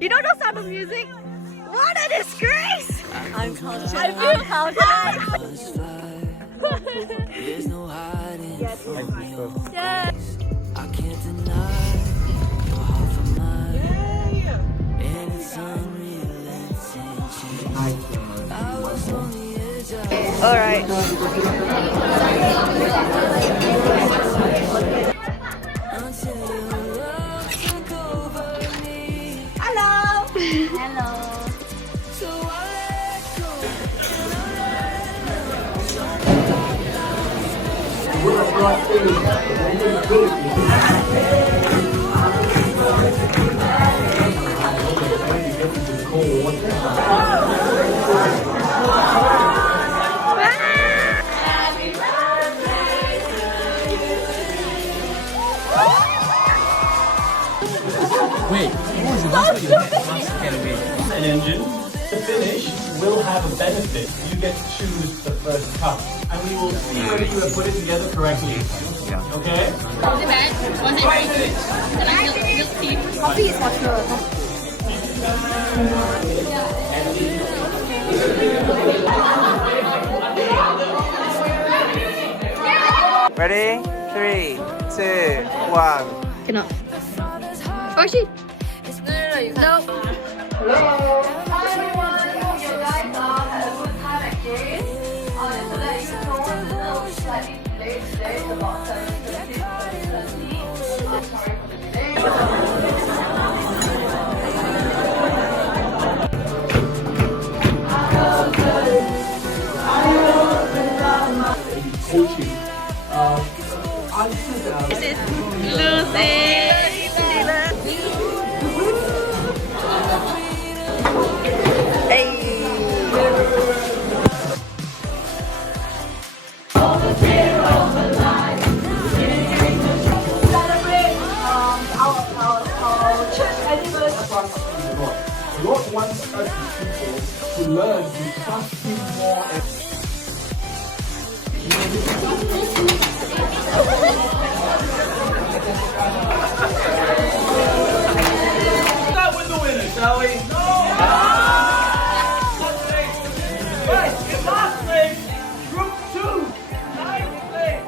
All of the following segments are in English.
You don't know Sound of Music? What a disgrace! I'm counted. I feel counted. There's no hiding from your Yeah. I can't deny your heart for mine. And it's unrelenting change. I was on the edge of Alright. until your love took over me. Hello. Hello. So I let go and Wait, what was the last one you had? Getaway. An engine. The finish will have a benefit. You get to choose the first cup. And we will see whether you have put it together correctly. Yeah. Okay? Was it bad? Was it very good? Like milk tea? Coffee is much more. Ready? 3, 2, 1. Cannot. Oh, she. No. Hello. Hi everyone. Hope you guys had a good time at Getaway. To let you know, we're slightly delayed today. It's about 7:30. I'm sorry for the delay. Coaching. This is Lucy. Our church anniversary. The Lord wants us as people to learn to trust Him more and start with the winner, shall we? No! Right, in last place, Group 2, 9th place.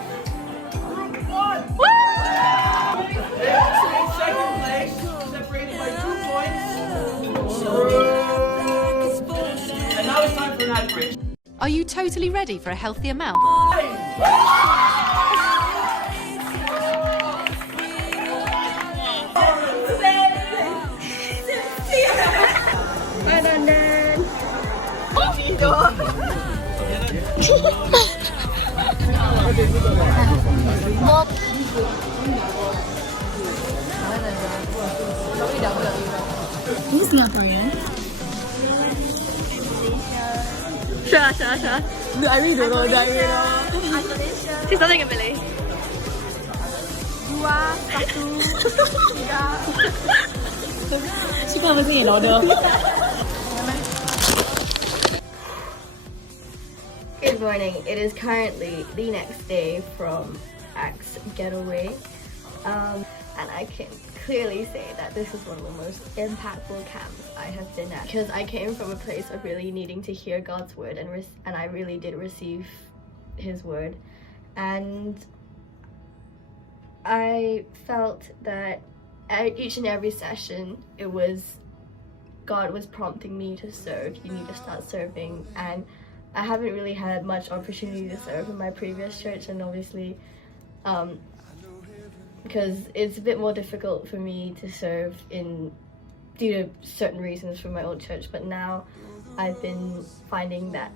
Group 1. In second place, separated by 2 points. And now it's time for an ad break. Are you totally ready for a healthy amount? Who's Singaporean? Sure. I really don't know. I really don't know. She's nothing a Billy. She can't sing in order. Good morning. It is currently the next day from Axe Getaway. And I can clearly say that this is one of the most impactful camps I have been at, because I came from a place of really needing to hear God's word, and I really did receive His word, and I felt that at each and every session it was God was prompting me to serve. You need to start serving, and I haven't really had much opportunity to serve in my previous church, and obviously because it's a bit more difficult for me to serve due to certain reasons from my old church, but now I've been finding that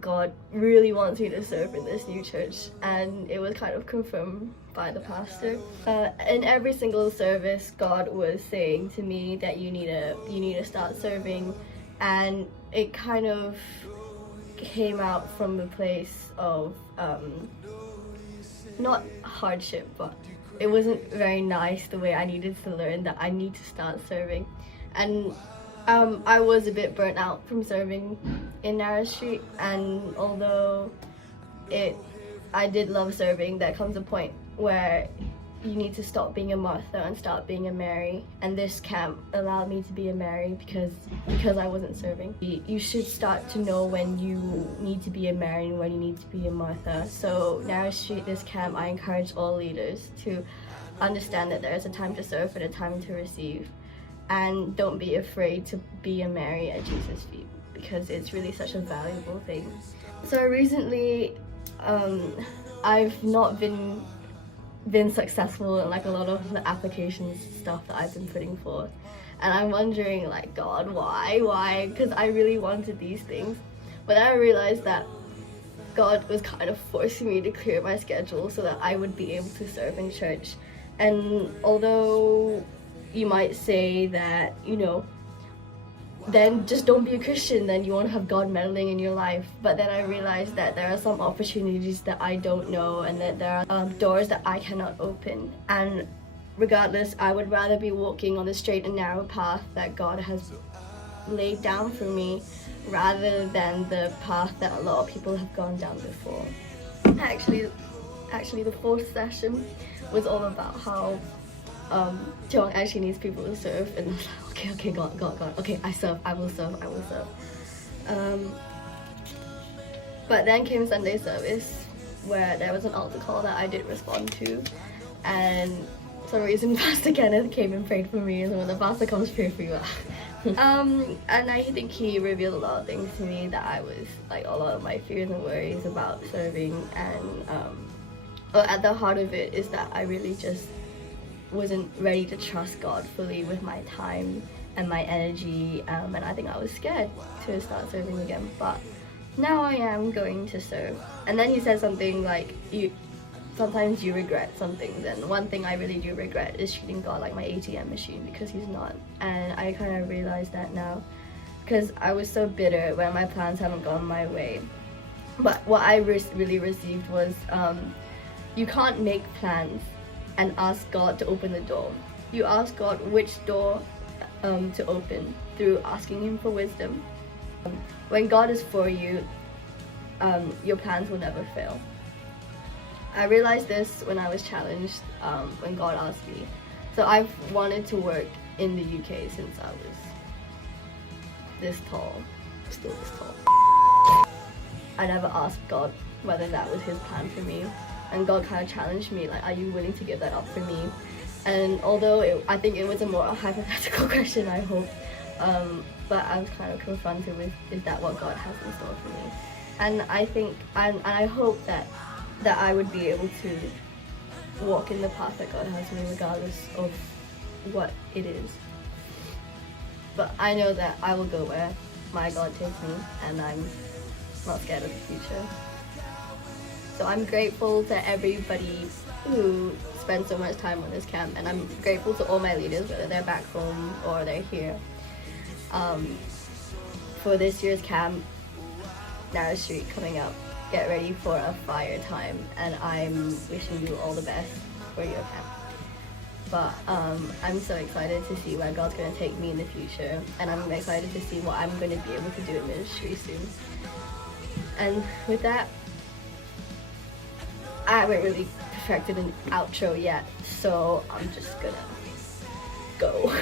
God really wants me to serve in this new church, and it was kind of confirmed by the pastor. In every single service, God was saying to me that you need to start serving, and it kind of came out from a place of not hardship, but it wasn't very nice the way I needed to learn that I need to start serving. And I was a bit burnt out from serving in Narrowstreet, and although I did love serving, there comes a point where you need to stop being a Martha and start being a Mary, and this camp allowed me to be a Mary because I wasn't serving. You should start to know when you need to be a Mary and when you need to be a Martha. So Narrowstreet, this camp, I encourage all leaders to understand that there is a time to serve and a time to receive, and don't be afraid to be a Mary at Jesus' feet, because it's really such a valuable thing. So recently I've not been successful in like a lot of the applications stuff that I've been putting forth, and I'm wondering, like, God, why? Because I really wanted these things, but then I realized that God was kind of forcing me to clear my schedule so that I would be able to serve in church. And although you might say that, you know, then just don't be a Christian, then you won't have God meddling in your life. But then I realized that there are some opportunities that I don't know, and that there are doors that I cannot open. And regardless, I would rather be walking on the straight and narrow path that God has laid down for me, rather than the path that a lot of people have gone down before. Actually the fourth session was all about how John actually needs people to serve, and I was like, okay, God, okay, I will serve. But then came Sunday service, where there was an altar call that I did respond to, and for some reason Pastor Kenneth came and prayed for me, and when the pastor comes, pray for you. And I think he revealed a lot of things to me that I was, like, a lot of my fears and worries about serving, and at the heart of it is that I really just wasn't ready to trust God fully with my time and my energy, and I think I was scared to start serving again, but now I am going to serve. And then he said something like, sometimes you regret some things, and one thing I really do regret is treating God like my ATM machine, because he's not. And I kind of realized that now, because I was so bitter when my plans haven't gone my way. But what I really received was, you can't make plans and ask God to open the door. You ask God which door to open through asking him for wisdom. When God is for you, your plans will never fail. I realized this when I was challenged, when God asked me. So I've wanted to work in the UK since I was this tall, still this tall. I never asked God whether that was his plan for me. And God kind of challenged me, like, are you willing to give that up for me? And although I think it was a more hypothetical question, I hope, but I was kind of confronted with, is that what God has in store for me? And I think, and I hope that I would be able to walk in the path that God has for me, regardless of what it is. But I know that I will go where my God takes me, and I'm not scared of the future. So I'm grateful to everybody who spent so much time on this camp, and I'm grateful to all my leaders, whether they're back home or they're here. For this year's camp, Narrowstreet coming up, get ready for a fire time, and I'm wishing you all the best for your camp. But I'm so excited to see where God's going to take me in the future, and I'm excited to see what I'm going to be able to do in ministry soon. And with that, I haven't really perfected an outro yet, so I'm just gonna go.